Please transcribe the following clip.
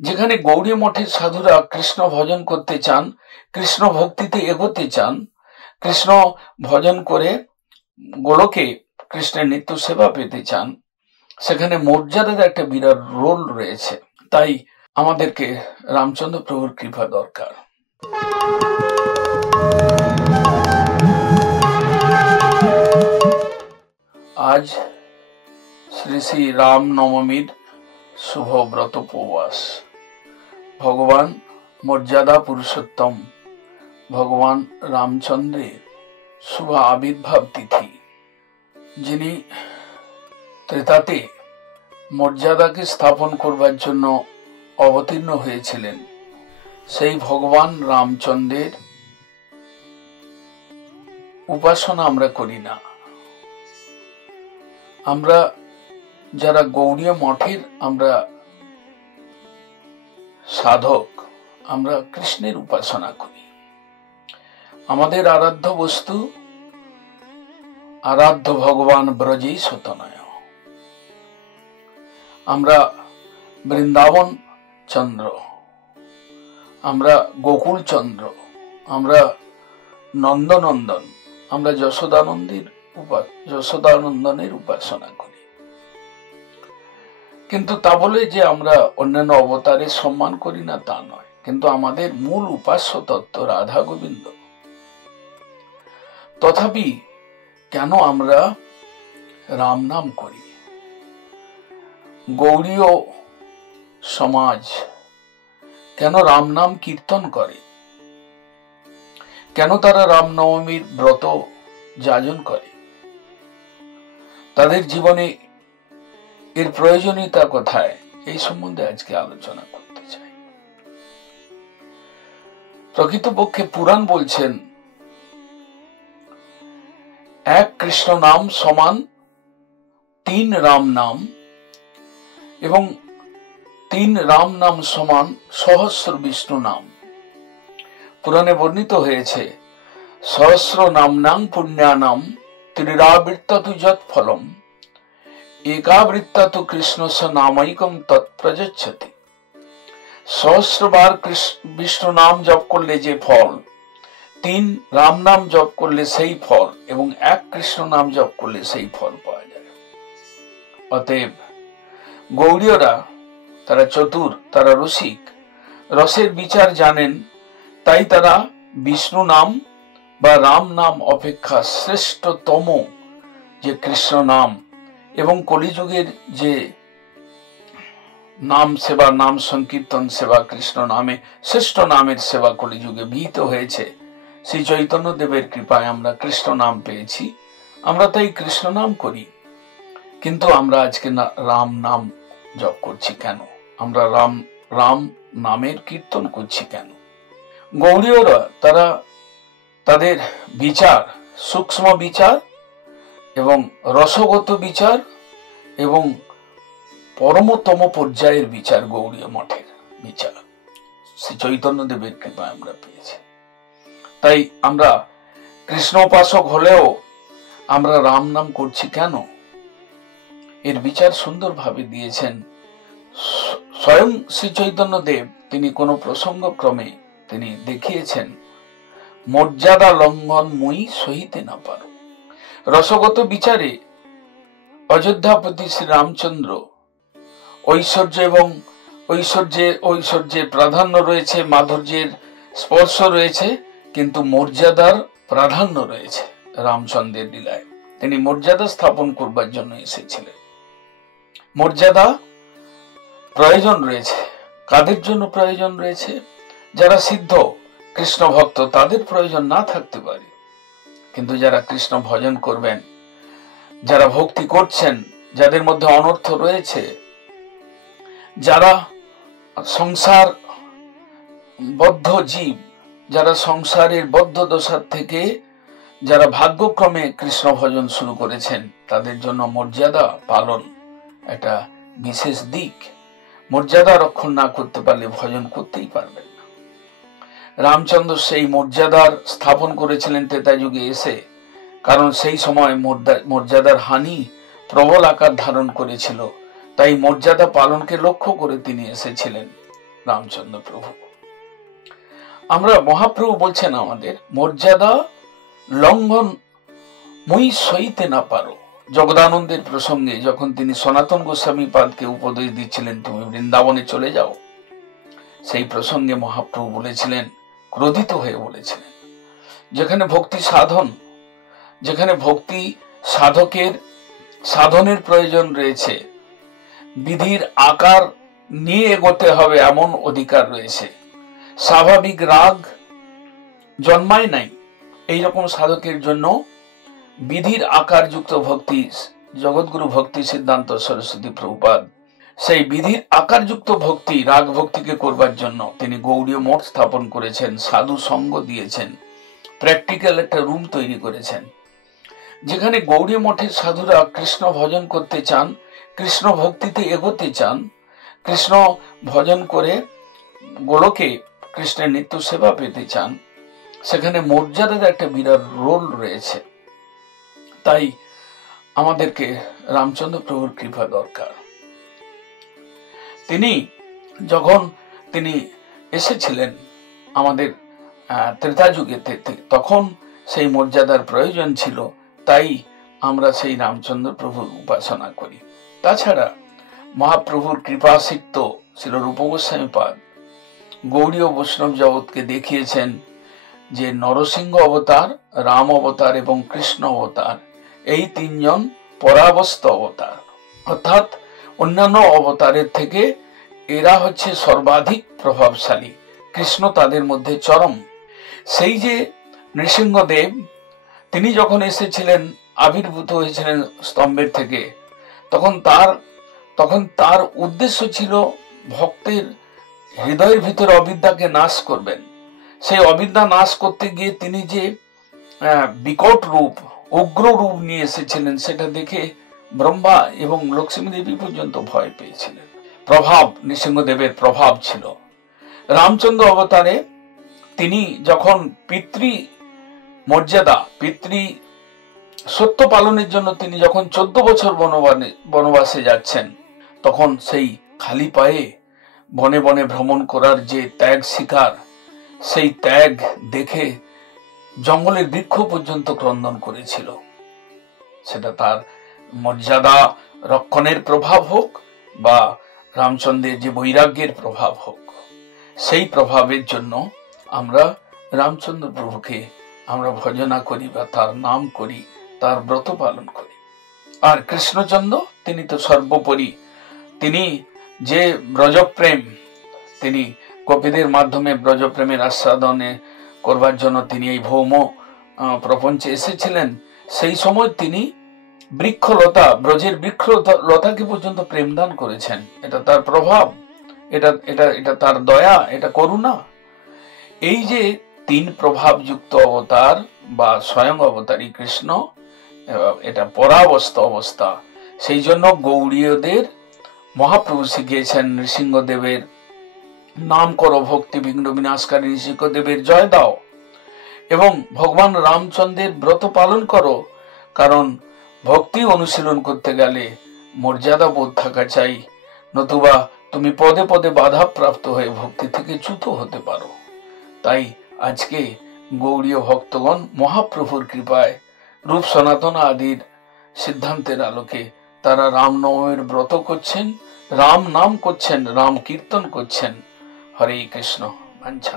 যেখানে গৌড়ীয় মঠের সাধুরা কৃষ্ণ ভজন করতে চান, কৃষ্ণ ভক্তিতে এগোতে চান, কৃষ্ণ ভজন করে গোলকে কৃষ্ণের নিত্য সেবা পেতে চান, সেখানে মর্যাদার একটা বিরাট রোল রয়েছে। তাই আমাদেরকে রামচন্দ্র প্রভুর কৃপা দরকার। আজ শ্রী শ্রী রাম নবমীর শুভ ব্রত উপবাস, ভগবান মর্যাদা পুরুষোত্তম ভগবান রামচন্দ্রের শুভ আবির্ভাব তিথি। যিনি ত্রেতাতে মর্যাদাকে স্থাপন করবার জন্য অবতীর্ণ হয়েছিলেন, সেই ভগবান রামচন্দ্রের উপাসনা আমরা করি না। আমরা যারা গৌড়ীয় মঠের আমরা সাধক, আমরা কৃষ্ণের উপাসনা করি। আমাদের আরাধ্য বস্তু আরাধ্য ভগবান ব্রজেই সতনয়। আমরা বৃন্দাবন চন্দ্র, আমরা গোকুল চন্দ্র, আমরা নন্দনন্দন, আমরা যশোদানন্দনের উপাসনা করি। কিন্তু তা বলে যে আমরা অন্যান্য অবতারের সম্মান করি না তা নয়, কিন্তু আমাদের মূল উপাস্য তত্ত্ব রাধা গোবিন্দ। তথাপি কেন আমরা রাম নাম করি? গৌড়ীয় সমাজ কেন রাম নাম কীর্তন করে? কেন তারা রামনবমীর ব্রত যাজন করে? তাদের জীবনে এর প্রয়োজনীয়তা কোথায়? এই সম্বন্ধে আজকে আলোচনা করতে চাই। প্রকৃতপক্ষে পুরাণ বলছেন, এক কৃষ্ণ নাম সমান 3 রাম নাম, এবং 3 রাম নাম সমান সহস্র বিষ্ণু নাম। পুরাণে বর্ণিত হয়েছে, সহস্র নামনাং পুণ্যানাম ত্রিরাবৃত্তাতু যৎ ফলম একাবৃত্তাতু কৃষ্ণস্য নামৈকম তৎপ্রযচ্ছতি। সহস্রবার বিষ্ণু নাম জপ করলে যে ফল, 3 রাম নাম জপ করলে সেই ফল, এবং 1 কৃষ্ণ নাম জপ করলে সেই ফল পাওয়া যায়। অতএব গৌড়ীয়রা তারা চতুর, তারা রসিক, রসের বিচার জানেন, তাই তারা বিষ্ণু নাম বা রাম নাম অপেক্ষা শ্রেষ্ঠতম যে কৃষ্ণ নাম এবং কলিযুগের যে নাম সেবা, নাম সংকীর্তন সেবা, কৃষ্ণ নামে শ্রেষ্ঠ নামের সেবা কলিযুগে বিহিত হয়েছে। শ্রী চৈতন্য দেবের কৃপায় আমরা কৃষ্ণ নাম পেয়েছি, আমরা তাই কৃষ্ণ নাম করি। কিন্তু আমরা আজকে রাম নাম জপ করছি কেন? আমরা রাম নামের কীর্তন করছি কেন? গৌড়ীয়রা তারা তাদের বিচার, সূক্ষ্ম বিচার এবং রসগত বিচার এবং পরমতম পর্যায়ের বিচার, গৌড়ীয় মঠের বিচার শ্রী চৈতন্য দেবের কৃপায় আমরা পেয়েছি। তাই আমরা কৃষ্ণ উপাসক হলেও আমরা রাম নাম করছি কেন? এর বিচার সুন্দরভাবে দিয়েছেন স্বয়ং শ্রী চৈতন্য দেব। তিনি কোন প্রসঙ্গক্রমে তিনি দেখিয়েছেন, মর্যাদা লঙ্ঘন মুই সহিতে না পারো। রসগত বিচারে অযোধ্যাপতি শ্রী রামচন্দ্র ঐশ্বর্য এবং ঐশ্বর্যের প্রাধান্য রয়েছে, মাধুর্যের স্পর্শ রয়েছে, কিন্তু মর্যাদার প্রাধান্য রয়েছে রামচন্দ্রের লীলায়। তিনি মর্যাদা স্থাপন করবার জন্য এসেছিলেন। মর্যাদা প্রয়োজন রয়েছে। কাদের জন্য প্রয়োজন রয়েছে? যারা সিদ্ধ কৃষ্ণ ভক্ত, তাদের প্রয়োজন না থাকতে পারে, কিন্তু যারা কৃষ্ণ ভজন করবেন, যারা ভক্তি করছেন, যাদের মধ্যে অনর্থ রয়েছে, যারা সংসার বদ্ধ জীব, যারা সংসারের বদ্ধ দশার থেকে যারা ভাগ্যক্রমে কৃষ্ণ ভজন শুরু করেছেন, তাদের জন্য মর্যাদা পালন একটা বিশেষ দিক। মর্যাদা রক্ষণ না করতে পারলে ভজন করতেই পারবেন না। রামচন্দ্র সেই মর্যাদার স্থাপন করেছিলেন ত্রেতা যুগে এসে, কারণ সেই সময় মর্যাদার হানি প্রবল আকার ধারণ করেছিল। তাই মর্যাদা পালনকে লক্ষ্য করে তিনি এসেছিলেন। রামচন্দ্র প্রভু। আমরা মহাপ্রভু বলছেন আমাদের মর্যাদা লঙ্ঘন মই সইতে না পারো। জগদানন্দের প্রসঙ্গে যখন তিনি সনাতন গোস্বামী পাদকে উপদেশ দিচ্ছিলেন, তুমি বৃন্দাবনে চলে যাও, সেই প্রসঙ্গে মহাপ্রভু বলেছিলেন, ক্রোধিত হয়ে বলেছিলেন, যেখানে ভক্তি সাধন, যেখানে ভক্তি সাধকের সাধনের প্রয়োজন রয়েছে, বিধির আকার নিয়ে এগোতে হবে এমন অধিকার রয়েছে, স্বাভাবিক রাগ জন্মায় নাই, এইরকম সাধকের জন্য বিধির আকার যুক্ত ভক্তি, জগৎগুরু ভক্তি সিদ্ধান্ত সরস্বতী প্রভুপাদ সেই বিধির আকার যুক্ত ভক্তি, রাগ ভক্তিকে করবার জন্য তিনি গৌড়ীয় মঠ স্থাপন করেছেন, সাধু সঙ্গ দিয়েছেন, প্র্যাকটিক্যাল একটা রুম তৈরি করেছেন, যেখানে গৌড়ীয় মঠের সাধুরা কৃষ্ণ ভজন করতে চান, কৃষ্ণ ভক্তিতে এগোতে চান, কৃষ্ণ ভজন করে গোলকে কৃষ্ণের নিত্য সেবা পেতে চান, সেখানে মর্যাদার একটা বিরাট রোল রয়েছে। তাই আমাদেরকে রামচন্দ্র প্রভুর কৃপা দরকার। যখন তিনি এসেছিলেন আমাদের ত্রেতা যুগেতে, তখন সেই মর্যাদার প্রয়োজন ছিল, তাই আমরা সেই রামচন্দ্র প্রভুর উপাসনা করি। তাছাড়া মহাপ্রভুর কৃপাসিক্ত ছিল রূপ গোস্বামী পাদ গৌড়ীয় বৈষ্ণব জগৎকে দেখিয়েছেন যে নরসিংহ অবতার, রাম অবতার এবং কৃষ্ণ অবতার, এই তিনজন পরাবস্ত অবতার, অর্থাৎ অন্যান্য অবতারের থেকে এরা হচ্ছে সর্বাধিক প্রভাবশালী, কৃষ্ণ তাদের মধ্যে চরম। সেই যে নৃসিংহদেব, তিনি যখন এসেছিলেন, আবির্ভূত হয়েছিলেন স্তম্ভের থেকে, তখন তার উদ্দেশ্য ছিল ভক্তের হৃদয়ের ভিতরে অবিদ্যাকে নাশ করবেন। সেই অবিদ্যা নাশ করতে গিয়ে তিনি যে বিকট রূপ, উগ্র রূপ নিয়ে এসেছিলেন, সেটা দেখে ব্রহ্মা এবং লক্ষ্মী দেবী পর্যন্ত ভয় পেয়েছিলেন। প্রভাব, নৃসিংহদেবের প্রভাব ছিল। রামচন্দ্র অবতারে তিনি যখন পিতৃ মর্যাদা, পিতৃ সত্য পালনের জন্য তিনি যখন 14 বছর বনবাসে যাচ্ছেন, তখন সেই খালি পায়ে বনে বনে ভ্রমণ করার যে ত্যাগ শিকার, সেই ত্যাগ দেখে জঙ্গলের বৃক্ষ পর্যন্ত ক্রন্দন করেছিল। সেটা তার মর্যাদা রক্ষণের প্রভাব হোক বা রামচন্দ্রের যে বৈরাগ্যের প্রভাব হোক, সেই প্রভাবের জন্য আমরা রামচন্দ্র প্রভুকে আমরা ভজনা করি বা তার নাম করি, তার ব্রত পালন করি। আর কৃষ্ণচন্দ্র, তিনি তো সর্বোপরি, তিনি যে ব্রজপ্রেম, তিনি গোপীদের মাধ্যমে ব্রজপ্রেমের আস্বাদনে করবার জন্য তিনি এই ভৌম প্রপঞ্চে এসেছিলেন। সেই সময় তিনি বৃক্ষলতা, ব্রজের বৃক্ষলতাকে পর্যন্ত প্রেমদান করেছেন। এটা তার প্রভাব, এটা তার দয়া, এটা করুণা। এই যে 3 প্রভাবযুক্ত অবতার বা স্বয়ং অবতারী কৃষ্ণ, এটা পরাবস্ত অবস্থা। সেই জন্য গৌড়ীয়দের মহাপ্রভু শিখিয়েছেন, নৃসিংহদেবের নাম করো, ভক্তি বিঘ্ন বিনাশকারী নৃসিংহদেবের জয় দাও, এবং ভগবান রামচন্দ্রের ব্রত পালন করো। কারণ ভক্তি অনুশীলন করতে গেলে মর্যাদা বোধ থাকা চাই, নতুবা তুমি পদে পদে বাধা প্রাপ্ত হয়ে ভক্তি থেকে চ্যুত হতে পারো। তাই আজকে গৌড়ীয় ভক্তগণ মহাপ্রভুর কৃপায় রূপ সনাতন আদির সিদ্ধান্তের আলোকে তারা রামনবমীর ব্রত করছেন, রাম নাম করছেন, রাম কীর্তন করছেন। হরে কৃষ্ণ। বাঞ্ছা